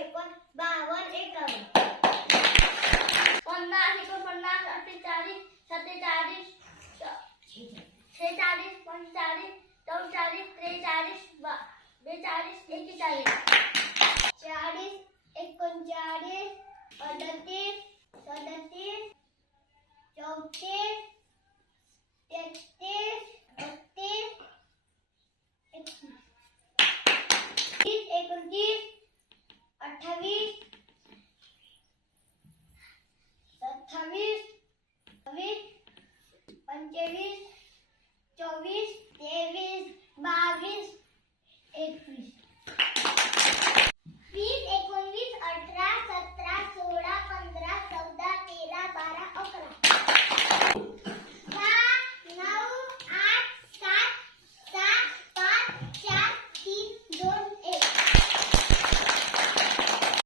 53, 54, 51. 50, 49, 48, 47, 46, 45, 44, 43, 42, 41. 40, 39, 38, 37, 34, 33, 38, 30, 29,